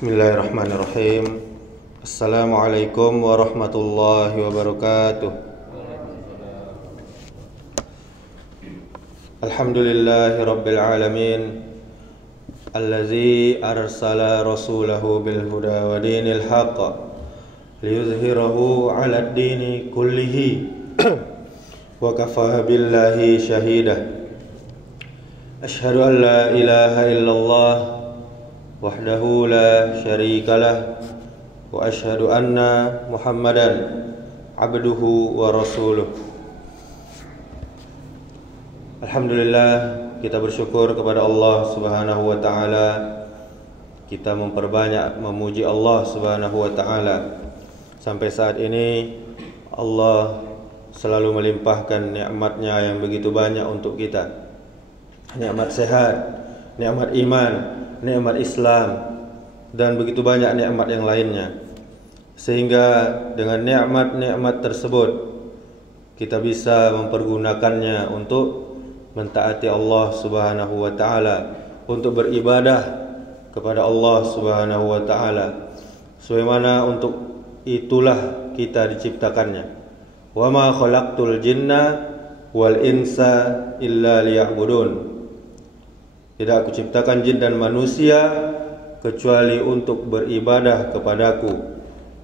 Bismillahirrahmanirrahim. Assalamualaikum warahmatullahi wabarakatuh. Alhamdulillahi rabbil alamin, allazi arsala rasulahu bil huda wa dinil haqq liyuzhirahu 'alad dini kullihi wa kafa billahi shahida. Asyhadu an la ilaha illallah wahdahu la syarikalah wa asyhadu anna Muhammadan abduhu wa rasuluh. Alhamdulillah, kita bersyukur kepada Allah Subhanahu wa taala. Kita memperbanyak memuji Allah Subhanahu wa taala. Sampai saat ini Allah selalu melimpahkan nikmat-Nya yang begitu banyak untuk kita. Nikmat sehat, nikmat iman, nikmat Islam, dan begitu banyak nikmat yang lainnya. Sehingga dengan nikmat-nikmat tersebut kita bisa mempergunakannya untuk mentaati Allah Subhanahu wa taala, untuk beribadah kepada Allah Subhanahu wa taala. Sebagaimana untuk itulah kita diciptakannya. Wa ma khalaqtul jinna wal insa illa liya'budun. Tidak aku ciptakan jin dan manusia kecuali untuk beribadah kepadaku.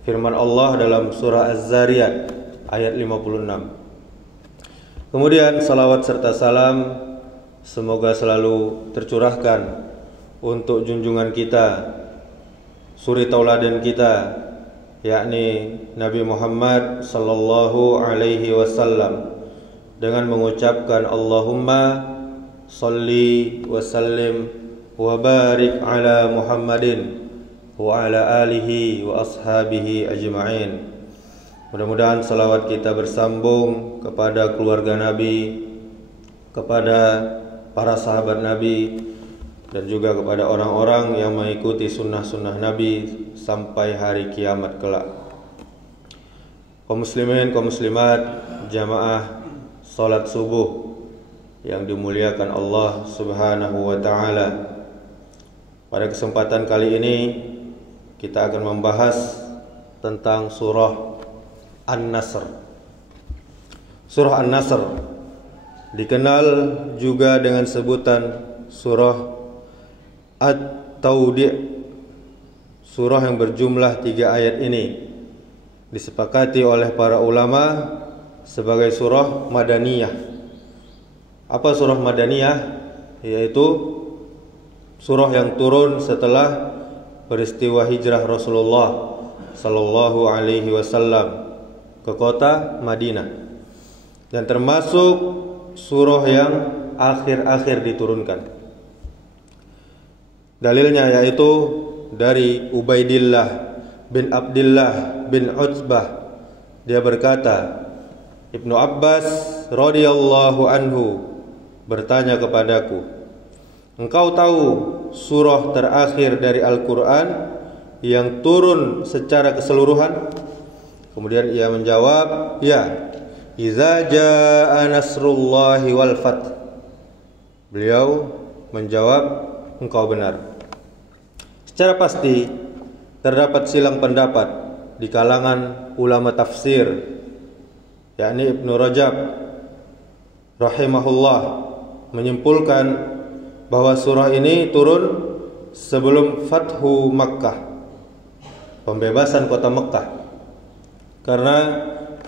Firman Allah dalam surah Az-Zariyat ayat 56. Kemudian salawat serta salam semoga selalu tercurahkan untuk junjungan kita, suri tauladan kita, yakni Nabi Muhammad sallallahu alaihi wasallam, dengan mengucapkan Allahumma salli wa sallim wa barik ala Muhammadin wa ala alihi wa ashabihi ajma'in. Mudah-mudahan salawat kita bersambung kepada keluarga Nabi, kepada para sahabat Nabi, dan juga kepada orang-orang yang mengikuti sunnah-sunnah Nabi sampai hari kiamat kelak. Kaum muslimin, kaum muslimat, jamaah salat subuh yang dimuliakan Allah Subhanahu wa taala. Pada kesempatan kali ini kita akan membahas tentang surah An-Nasr. Surah An-Nasr dikenal juga dengan sebutan surah At-Tawdi'. Surah yang berjumlah 3 ayat ini disepakati oleh para ulama sebagai surah Madaniyah. Apa surah Madaniyah? Yaitu surah yang turun setelah peristiwa hijrah Rasulullah sallallahu alaihi wasallam ke kota Madinah, dan termasuk surah yang akhir-akhir diturunkan. Dalilnya yaitu dari Ubaidillah bin Abdullah bin Utsbah. Dia berkata, Ibnu Abbas radhiyallahu anhu bertanya kepadaku, engkau tahu surah terakhir dari Al-Quran yang turun secara keseluruhan? Kemudian ia menjawab, ya, Iza jaa nasrullahi wal fath. Beliau menjawab, engkau benar. Secara pasti terdapat silang pendapat di kalangan ulama tafsir, yakni Ibnu Rajab rahimahullah menyimpulkan bahwa surah ini turun sebelum Fathu Makkah, pembebasan kota Makkah. Karena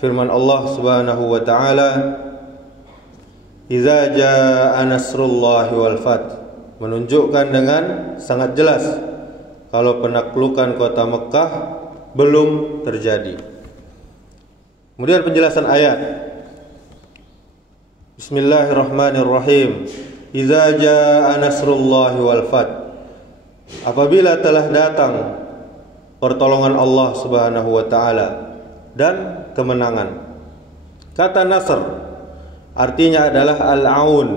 firman Allah Subhanahu wa taala, Iza jaa nasrullahi wal fath, menunjukkan dengan sangat jelas kalau penaklukan kota Makkah belum terjadi. Kemudian penjelasan ayat, Bismillahirrahmanirrahim. Iza jaa nasrullahi wal fath, apabila telah datang pertolongan Allah Subhanahu wa taala dan kemenangan. Kata nasr artinya adalah al-aun,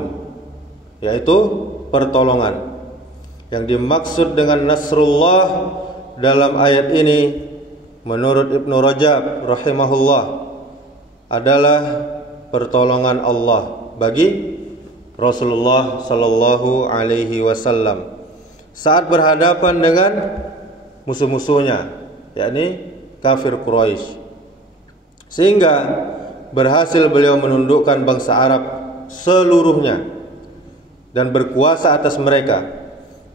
yaitu pertolongan. Yang dimaksud dengan nasrullah dalam ayat ini menurut Ibnu Rajab rahimahullah adalah pertolongan Allah bagi Rasulullah sallallahu alaihi wasallam saat berhadapan dengan musuh-musuhnya, yakni kafir Quraisy. Sehingga berhasil beliau menundukkan bangsa Arab seluruhnya dan berkuasa atas mereka,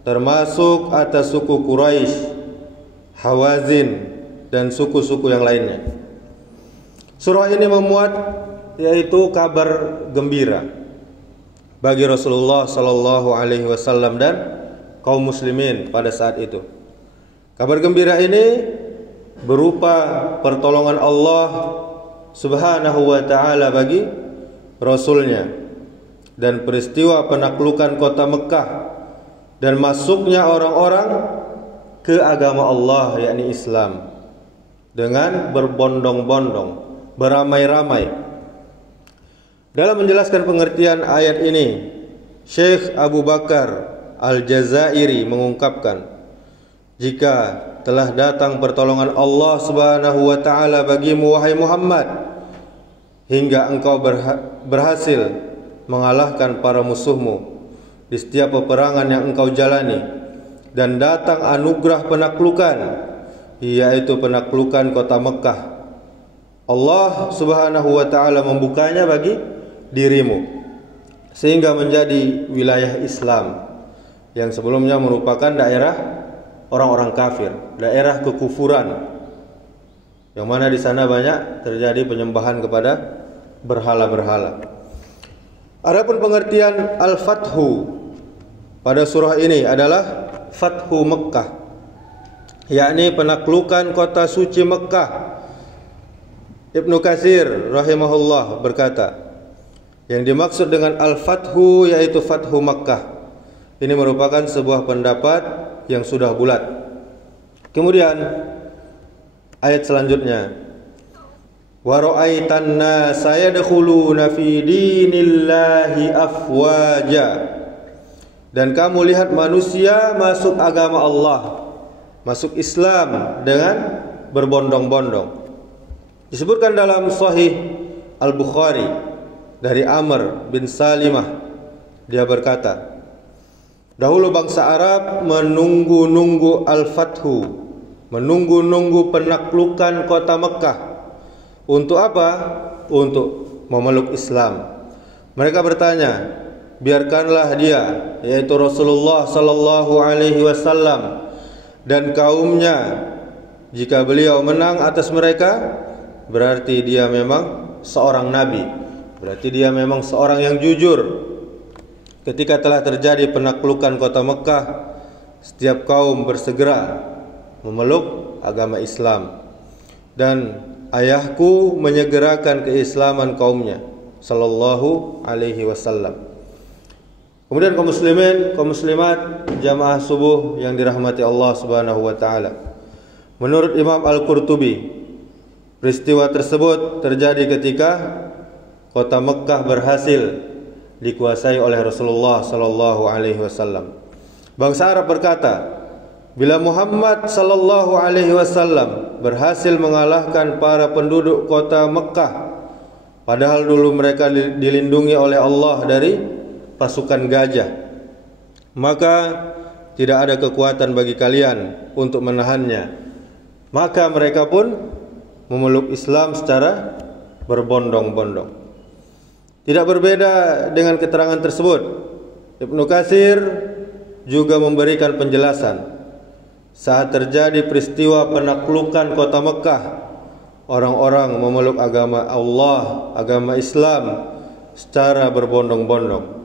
termasuk atas suku Quraisy, Hawazin dan suku-suku yang lainnya. Surah ini memuat yaitu kabar gembira bagi Rasulullah sallallahu alaihi wasallam dan kaum muslimin pada saat itu. Kabar gembira ini berupa pertolongan Allah Subhanahu wa taala bagi Rasulnya dan peristiwa penaklukan kota Mekah dan masuknya orang-orang ke agama Allah, yakni Islam, dengan berbondong-bondong, beramai-ramai. Dalam menjelaskan pengertian ayat ini, Syekh Abu Bakar Al-Jazairi mengungkapkan, jika telah datang pertolongan Allah Subhanahu wa taala bagimu wahai Muhammad, hingga engkau berhasil mengalahkan para musuhmu di setiap peperangan yang engkau jalani, dan datang anugerah penaklukan, yaitu penaklukan kota Mekah, Allah Subhanahu wa taala membukanya bagi dirimu sehingga menjadi wilayah Islam yang sebelumnya merupakan daerah orang-orang kafir, daerah kekufuran, yang mana di sana banyak terjadi penyembahan kepada berhala-berhala. Adapun pengertian Al-Fathu pada surah ini adalah Fathu Mekah, yakni penaklukan kota suci Mekah. Ibnu Katsir rahimahullah berkata, yang dimaksud dengan Al-Fathu yaitu Fathu Mekah. Ini merupakan sebuah pendapat yang sudah bulat. Kemudian ayat selanjutnya, wa ra'aitan nasa yadkhuluna fi dinillahi afwaja, dan kamu lihat manusia masuk agama Allah, masuk Islam dengan berbondong-bondong. Disebutkan dalam Sahih Al-Bukhari dari Amr bin Salimah, dia berkata, dahulu bangsa Arab menunggu-nunggu Al-Fathu, menunggu-nunggu penaklukan kota Mekah. Untuk apa? Untuk memeluk Islam. Mereka bertanya, biarkanlah dia, yaitu Rasulullah sallallahu alaihi wasallam dan kaumnya, jika beliau menang atas mereka, berarti dia memang seorang nabi, berarti dia memang seorang yang jujur. Ketika telah terjadi penaklukan kota Mekah, setiap kaum bersegera memeluk agama Islam, dan ayahku menyegerakan keislaman kaumnya sallallahu alaihi wasallam. Kemudian kaum muslimin, kaum muslimat, jamaah subuh yang dirahmati Allah Subhanahu wa taala. Menurut Imam Al-Qurtubi, peristiwa tersebut terjadi ketika kota Mekah berhasil dikuasai oleh Rasulullah sallallahu alaihi wasallam. Bangsa Arab berkata, bila Muhammad sallallahu alaihi wasallam berhasil mengalahkan para penduduk kota Mekah, padahal dulu mereka dilindungi oleh Allah dari pasukan gajah, maka tidak ada kekuatan bagi kalian untuk menahannya. Maka mereka pun memeluk Islam secara berbondong-bondong. Tidak berbeda dengan keterangan tersebut, Ibnu Katsir juga memberikan penjelasan. Saat terjadi peristiwa penaklukan kota Mekah, orang-orang memeluk agama Allah, agama Islam secara berbondong-bondong.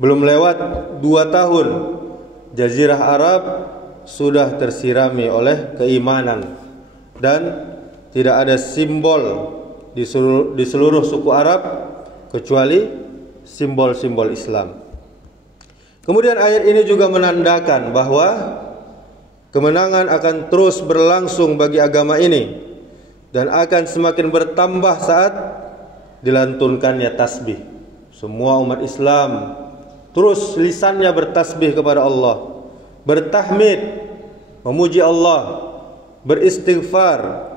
Belum lewat 2 tahun, Jazirah Arab sudah tersirami oleh keimanan, dan tidak ada simbol di seluruh suku Arab kecuali simbol-simbol Islam. Kemudian ayat ini juga menandakan bahwa kemenangan akan terus berlangsung bagi agama ini dan akan semakin bertambah saat dilantunkannya tasbih. Semua umat Islam terus lisannya bertasbih kepada Allah, bertahmid, memuji Allah, beristighfar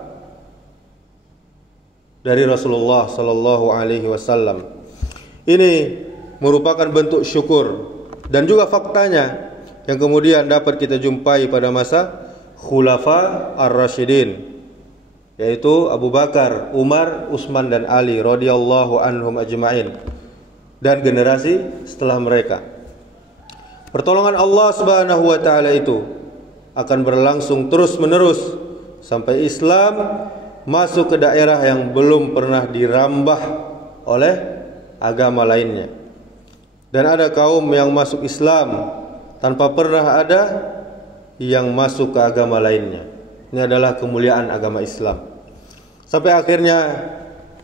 dari Rasulullah sallallahu alaihi wasallam. Ini merupakan bentuk syukur dan juga faktanya yang kemudian dapat kita jumpai pada masa khulafa ar-rasyidin, yaitu Abu Bakar, Umar, Utsman dan Ali radhiyallahu anhum ajma'in, dan generasi setelah mereka. Pertolongan Allah Subhanahu wa taala itu akan berlangsung terus-menerus sampai Islam masuk ke daerah yang belum pernah dirambah oleh agama lainnya. Dan ada kaum yang masuk Islam tanpa pernah ada yang masuk ke agama lainnya. Ini adalah kemuliaan agama Islam. Sampai akhirnya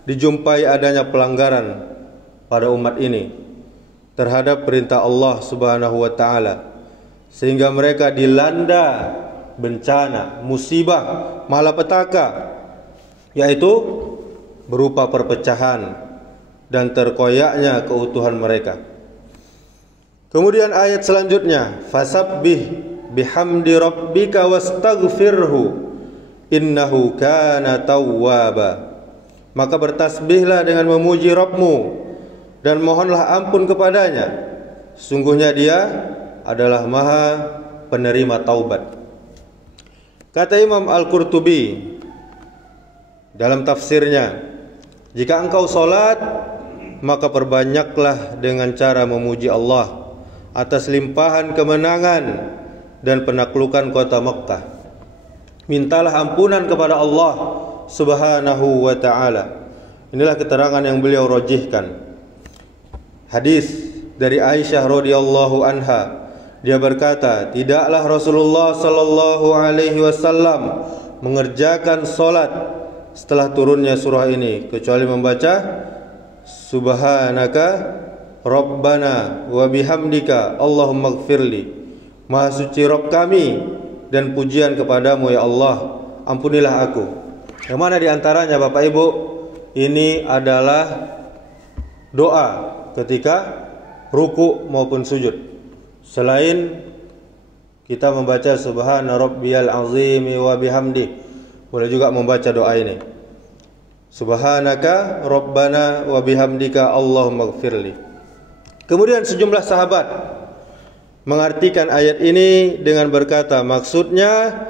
dijumpai adanya pelanggaran pada umat ini terhadap perintah Allah Subhanahu wa taala, sehingga mereka dilanda bencana, musibah, malapetaka, yaitu berupa perpecahan dan terkoyaknya keutuhan mereka. Kemudian ayat selanjutnya, fasabbih bihamdi rabbika wastaghfirhu innahu kana tawwaba. Maka bertasbihlah dengan memuji Rabbmu dan mohonlah ampun kepadanya, sungguhnya Dia adalah Maha penerima taubat. Kata Imam Al-Qurtubi dalam tafsirnya, jika engkau salat, maka perbanyaklah dengan cara memuji Allah atas limpahan kemenangan dan penaklukan kota Mekkah. Mintalah ampunan kepada Allah Subhanahu wa taala. Inilah keterangan yang beliau rajihkan. Hadis dari Aisyah radhiyallahu anha, dia berkata, tidaklah Rasulullah sallallahu alaihi wasallam mengerjakan salat setelah turunnya surah ini kecuali membaca Subhanaka Rabbana wa bihamdika Allahumma gfirli. Maha suci Rabb kami dan pujian kepadamu ya Allah, ampunilah aku. Yang mana diantaranya Bapak Ibu, ini adalah doa ketika ruku maupun sujud. Selain kita membaca Subhana Rabbiyal Azimi wa bihamdi, boleh juga membaca doa ini, Subhanaka Rabbana wa bihamdika Allahumma gfirli. Kemudian sejumlah sahabat mengartikan ayat ini dengan berkata, maksudnya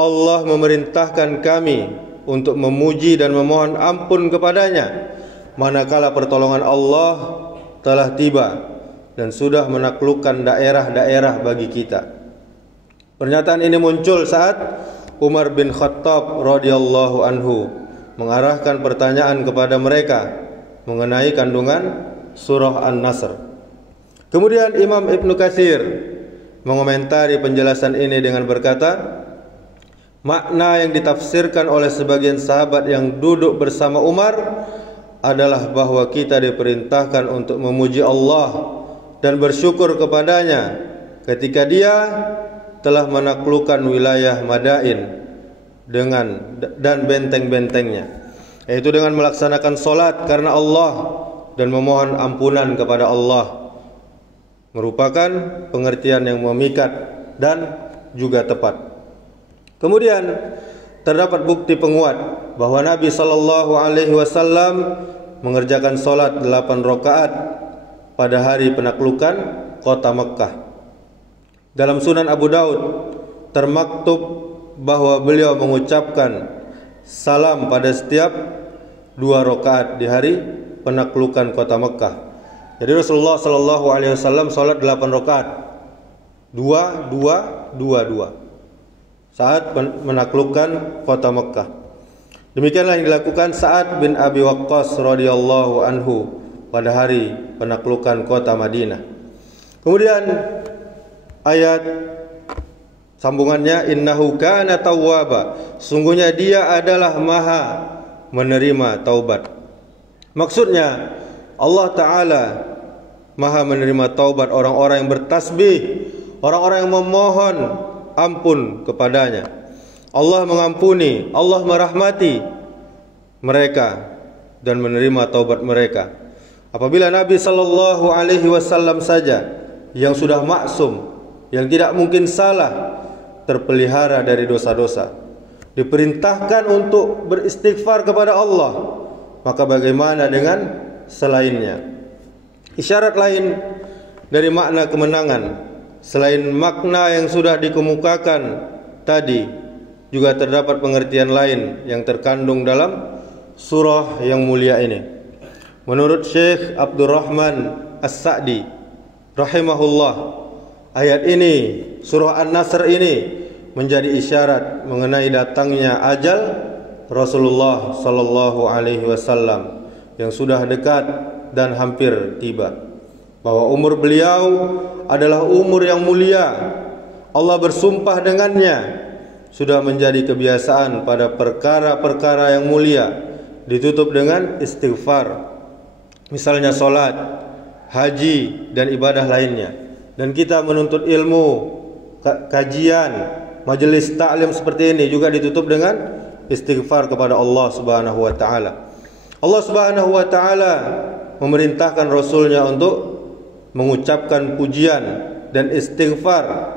Allah memerintahkan kami untuk memuji dan memohon ampun kepadanya manakala pertolongan Allah telah tiba dan sudah menaklukkan daerah-daerah bagi kita. Pernyataan ini muncul saat Umar bin Khattab radhiyallahu anhu mengarahkan pertanyaan kepada mereka mengenai kandungan surah An-Nasr. Kemudian Imam Ibnu Katsir mengomentari penjelasan ini dengan berkata, makna yang ditafsirkan oleh sebagian sahabat yang duduk bersama Umar adalah bahwa kita diperintahkan untuk memuji Allah dan bersyukur kepadanya ketika Dia telah menaklukkan wilayah Madain dan benteng-bentengnya, yaitu dengan melaksanakan salat karena Allah dan memohon ampunan kepada Allah, merupakan pengertian yang memikat dan juga tepat. Kemudian terdapat bukti penguat bahwa Nabi sallallahu alaihi wasallam mengerjakan salat 8 rakaat pada hari penaklukan kota Mekkah. Dalam Sunan Abu Daud termaktub bahwa beliau mengucapkan salam pada setiap 2 rakaat di hari penaklukan kota Mekkah. Jadi Rasulullah sallallahu alaihi wasallam salat 8 rakaat. 2 saat menaklukkan kota Mekkah. Demikianlah yang dilakukan Sa'ad bin Abi Waqqas radhiyallahu anhu pada hari penaklukan kota Madinah. Kemudian ayat sambungannya, innahu kana tawwaba, sungguhnya Dia adalah Maha menerima taubat. Maksudnya Allah Ta'ala Maha menerima taubat orang-orang yang bertasbih, orang-orang yang memohon ampun kepadanya. Allah mengampuni, Allah merahmati mereka dan menerima taubat mereka. Apabila Nabi sallallahu alaihi wasallam saja yang sudah maksum, yang tidak mungkin salah, terpelihara dari dosa-dosa, diperintahkan untuk beristighfar kepada Allah, maka bagaimana dengan selainnya? Isyarat lain dari makna kemenangan selain makna yang sudah dikemukakan tadi juga terdapat pengertian lain yang terkandung dalam surah yang mulia ini. Menurut Syekh Abdurrahman As-Sa'di rahimahullah, ayat ini, surah An-Nasr ini menjadi isyarat mengenai datangnya ajal Rasulullah sallallahu alaihi wasallam yang sudah dekat dan hampir tiba. Bahwa umur beliau adalah umur yang mulia. Allah bersumpah dengannya. Sudah menjadi kebiasaan pada perkara-perkara yang mulia ditutup dengan istighfar. Misalnya salat, haji dan ibadah lainnya. Dan kita menuntut ilmu, kajian, majelis ta'lim seperti ini juga ditutup dengan istighfar kepada Allah Subhanahu wa taala. Allah Subhanahu wa taala memerintahkan Rasulnya untuk mengucapkan pujian dan istighfar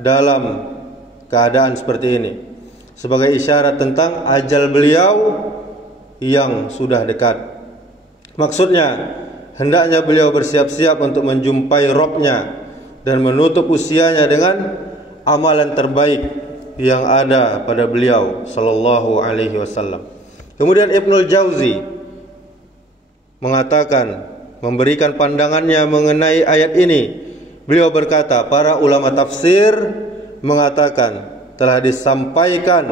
dalam keadaan seperti ini sebagai isyarat tentang ajal beliau yang sudah dekat. Maksudnya, hendaknya beliau bersiap-siap untuk menjumpai Rabb-Nya dan menutup usianya dengan amalan terbaik yang ada pada beliau sallallahu alaihi wasallam. Kemudian Ibnul Jauzi mengatakan, memberikan pandangannya mengenai ayat ini. Beliau berkata, para ulama tafsir mengatakan telah disampaikan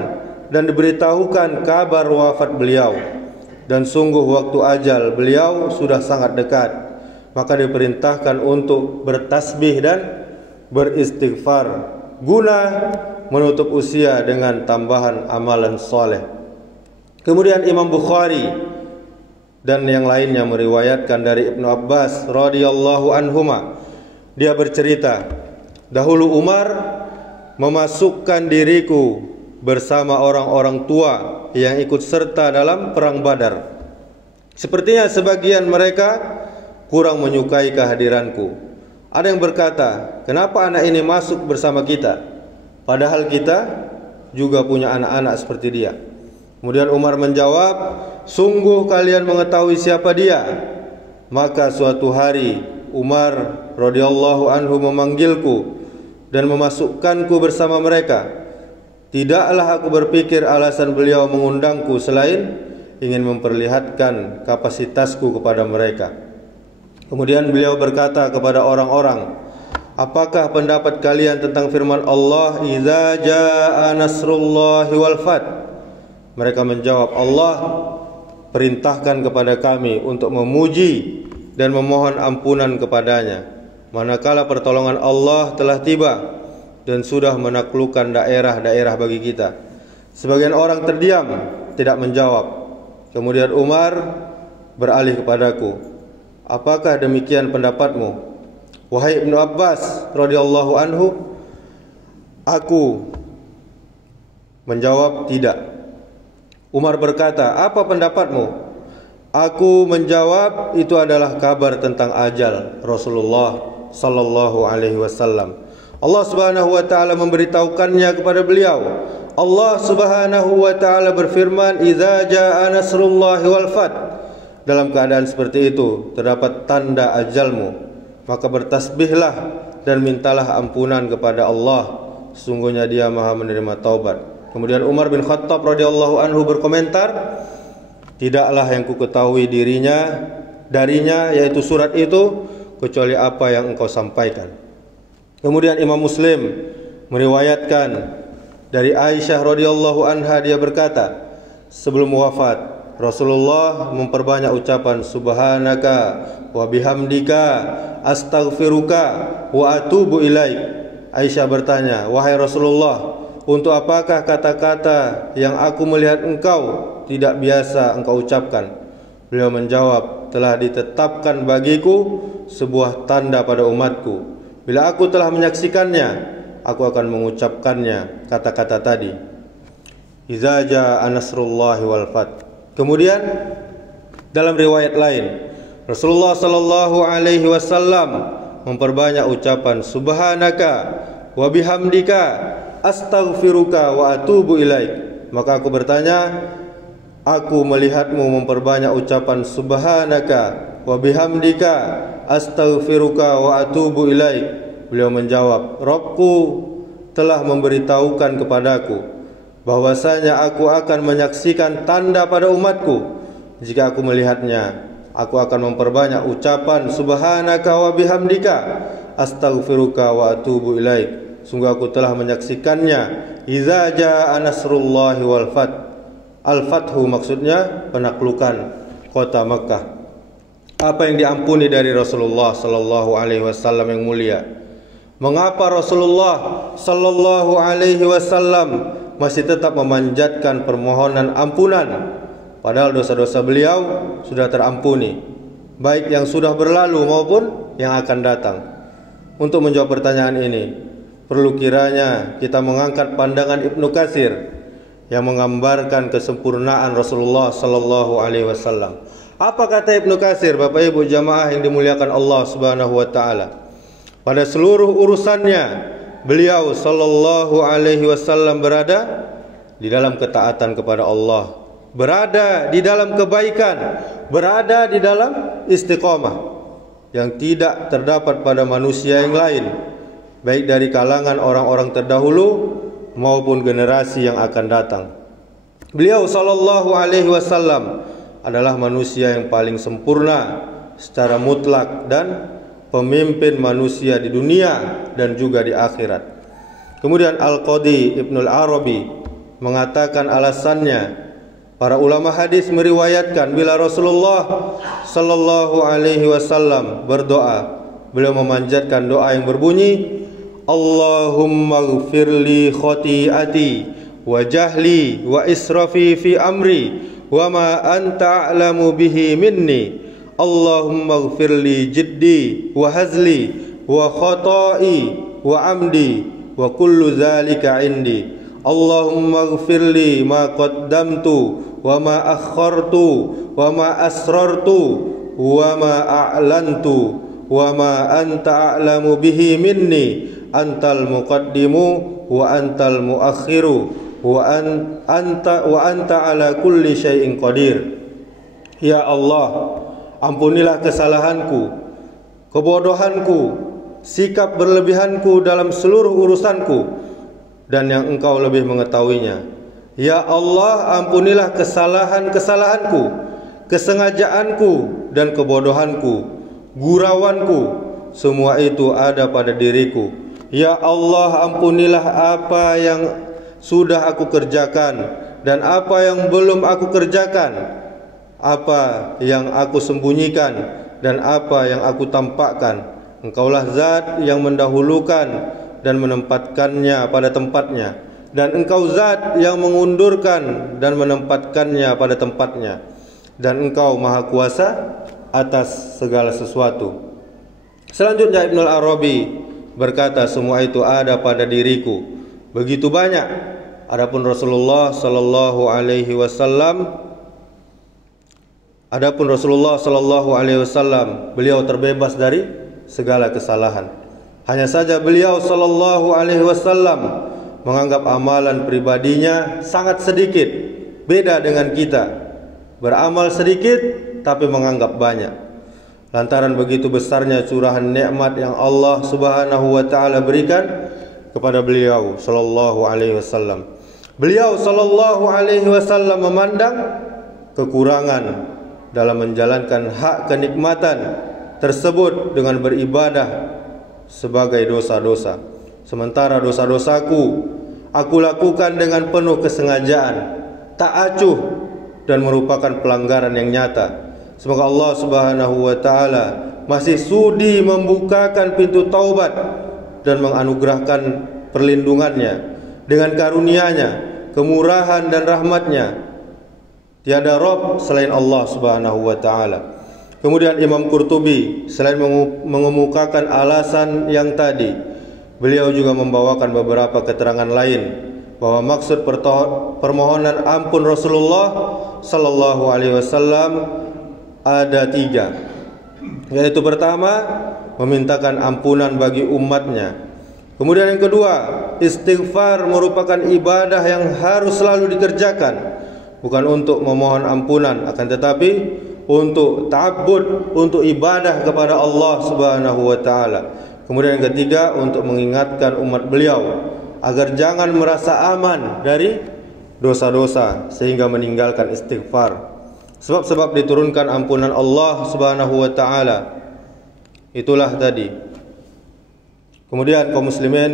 dan diberitahukan kabar wafat beliau, dan sungguh waktu ajal beliau sudah sangat dekat. Maka diperintahkan untuk bertasbih dan beristighfar guna menutup usia dengan tambahan amalan soleh. Kemudian Imam Bukhari dan yang lainnya meriwayatkan dari Ibnu Abbas radhiyallahu anhuma, dia bercerita, dahulu Umar memasukkan diriku bersama orang-orang tua yang ikut serta dalam perang Badar. Sepertinya sebagian mereka kurang menyukai kehadiranku. Ada yang berkata, kenapa anak ini masuk bersama kita, padahal kita juga punya anak-anak seperti dia. Kemudian Umar menjawab, sungguh kalian mengetahui siapa dia. Maka suatu hari Umar radhiyallahu anhu memanggilku dan memasukkanku bersama mereka. Tidaklah aku berpikir alasan beliau mengundangku selain ingin memperlihatkan kapasitasku kepada mereka. Kemudian beliau berkata kepada orang-orang, apakah pendapat kalian tentang firman Allah, idza jaa nasrullahi wal fath? Mereka menjawab, Allah perintahkan kepada kami untuk memuji dan memohon ampunan kepadanya manakala pertolongan Allah telah tiba dan sudah menaklukkan daerah-daerah bagi kita. Sebagian orang terdiam, tidak menjawab. Kemudian Umar beralih kepadaku, apakah demikian pendapatmu, wahai Ibnu Abbas radhiyallahu anhu? Aku menjawab, tidak. Umar berkata, apa pendapatmu? Aku menjawab, itu adalah kabar tentang ajal Rasulullah sallallahu alaihi wasallam. Allah Subhanahu wa taala memberitahukannya kepada beliau. Allah Subhanahu wa taala berfirman, idza jaa nasrullahi wal fath. Dalam keadaan seperti itu terdapat tanda ajalmu, maka bertasbihlah dan mintalah ampunan kepada Allah. Sesungguhnya Dia Maha menerima taubat. Kemudian Umar bin Khattab radhiyallahu anhu berkomentar, tidaklah yang ku ketahui darinya yaitu surat itu kecuali apa yang engkau sampaikan. Kemudian Imam Muslim meriwayatkan dari Aisyah radhiyallahu anha, dia berkata, sebelum wafat Rasulullah memperbanyak ucapan subhanaka wa bihamdika astaghfiruka wa atubu ilaik. Aisyah bertanya, wahai Rasulullah, untuk apakah kata-kata yang aku melihat engkau tidak biasa engkau ucapkan? Beliau menjawab, telah ditetapkan bagiku sebuah tanda pada umatku. Bila aku telah menyaksikannya, aku akan mengucapkannya, kata-kata tadi. Idza jaa nasrullahi wal fath. Kemudian dalam riwayat lain, Rasulullah sallallahu alaihi wasallam memperbanyak ucapan subhanaka wa bihamdika astaghfiruka wa atubu ilaik. Maka aku bertanya, aku melihatmu memperbanyak ucapan subhanaka wa bihamdika astaghfiruka wa atubu ilaik. Beliau menjawab, Rabbku telah memberitahukan kepadaku bahwasanya aku akan menyaksikan tanda pada umatku. Jika aku melihatnya, aku akan memperbanyak ucapan subhanaka wa bihamdika astaghfiruka wa atubu ilaik. Sungguh aku telah menyaksikannya. Idza jaa nasrullahi wal fath. Al-fathu maksudnya penaklukan kota Makkah. Apa yang diampuni dari Rasulullah sallallahu alaihi wasallam yang mulia? Mengapa Rasulullah sallallahu alaihi wasallam masih tetap memanjatkan permohonan ampunan padahal dosa-dosa beliau sudah terampuni, baik yang sudah berlalu maupun yang akan datang? Untuk menjawab pertanyaan ini, perlu kiranya kita mengangkat pandangan Ibnu Katsir yang menggambarkan kesempurnaan Rasulullah sallallahu alaihi wasallam. Apa kata Ibnu Katsir, Bapak Ibu jamaah yang dimuliakan Allah Subhanahu wa taala? Pada seluruh urusannya, beliau sallallahu alaihi wasallam berada di dalam ketaatan kepada Allah, berada di dalam kebaikan, berada di dalam istiqomah yang tidak terdapat pada manusia yang lain, baik dari kalangan orang-orang terdahulu maupun generasi yang akan datang. Beliau sallallahu alaihi wasallam adalah manusia yang paling sempurna secara mutlak dan pemimpin manusia di dunia dan juga di akhirat. Kemudian Al-Qadhi Ibnul Arabi mengatakan alasannya, para ulama hadis meriwayatkan bila Rasulullah sallallahu alaihi wasallam berdoa, beliau memanjatkan doa yang berbunyi, Allahumma ghfirli khati'ati wa jahli wa israfi fi amri wa ma anta a'lamu bihi minni. Allahumma ghfirli jiddi wa hazli wa khata'i wa amdi wa kullu zalika indi. Allahumma ghfirli ma qaddamtu wa ma akhartu wa ma asrartu wa ma a'lantu wa ma anta a'lamu bihi minni. Antal muqaddimu wa antal muakhiru wa anta ala kulli syai'in qadir. Ya Allah, ampunilah kesalahanku, kebodohanku, sikap berlebihanku dalam seluruh urusanku, dan yang Engkau lebih mengetahuinya. Ya Allah, ampunilah kesalahan-kesalahanku, kesengajaanku dan kebodohanku, gurauanku, semua itu ada pada diriku. Ya Allah, ampunilah apa yang sudah aku kerjakan dan apa yang belum aku kerjakan, apa yang aku sembunyikan dan apa yang aku tampakkan. Engkaulah zat yang mendahulukan dan menempatkannya pada tempatnya, dan Engkau zat yang mengundurkan dan menempatkannya pada tempatnya, dan Engkau maha kuasa atas segala sesuatu. Selanjutnya Ibnul Arabi berkata, semua itu ada pada diriku, begitu banyak. Adapun Rasulullah sallallahu alaihi wasallam beliau terbebas dari segala kesalahan. Hanya saja beliau sallallahu alaihi wasallam menganggap amalan pribadinya sangat sedikit, beda dengan kita. Beramal sedikit tapi menganggap banyak. Lantaran begitu besarnya curahan nikmat yang Allah Subhanahu wa taala berikan kepada beliau sallallahu alaihi wasallam. Beliau sallallahu alaihi wasallam memandang kekurangan dalam menjalankan hak kenikmatan tersebut dengan beribadah sebagai dosa-dosa. Sementara dosa-dosaku aku lakukan dengan penuh kesengajaan, tak acuh, dan merupakan pelanggaran yang nyata. Semoga Allah Subhanahu wa taala masih sudi membukakan pintu taubat dan menganugerahkan perlindungannya dengan karunia-Nya, kemurahan dan rahmat-Nya. Tiada Rabb selain Allah Subhanahu wa taala. Kemudian Imam Qurtubi selain mengemukakan alasan yang tadi, beliau juga membawakan beberapa keterangan lain bahwa maksud permohonan ampun Rasulullah sallallahu alaihi wasallam ada 3, yaitu pertama, memintakan ampunan bagi umatnya. Kemudian yang kedua, istighfar merupakan ibadah yang harus selalu dikerjakan, bukan untuk memohon ampunan, akan tetapi untuk ta'abbud, untuk ibadah kepada Allah Subhanahu wa taala. Kemudian yang ketiga, untuk mengingatkan umat beliau agar jangan merasa aman dari dosa-dosa sehingga meninggalkan istighfar. Sebab-sebab diturunkan ampunan Allah Subhanahu wa taala itulah tadi. Kemudian kaum muslimin,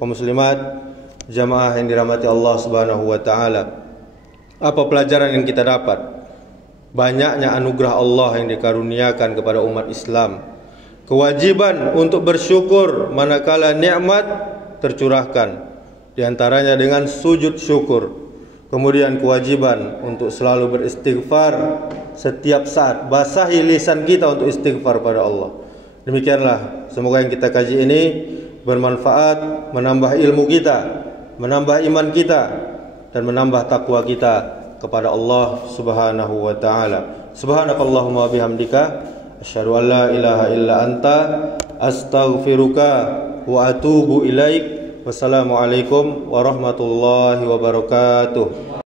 kaum muslimat, jamaah yang dirahmati Allah Subhanahu wa taala, apa pelajaran yang kita dapat? Banyaknya anugerah Allah yang dikaruniakan kepada umat Islam. Kewajiban untuk bersyukur manakala nikmat tercurahkan, di antaranya dengan sujud syukur. Kemudian kewajiban untuk selalu beristighfar setiap saat. Basahi lisan kita untuk istighfar pada Allah. Demikianlah, semoga yang kita kaji ini bermanfaat, menambah ilmu kita, menambah iman kita, dan menambah takwa kita kepada Allah Subhanahu wa taala. Subhanakallahumma bihamdika asyhadu an la ilaha illa anta astaghfiruka wa atubu ilaik. Wassalamualaikum warahmatullahi wabarakatuh.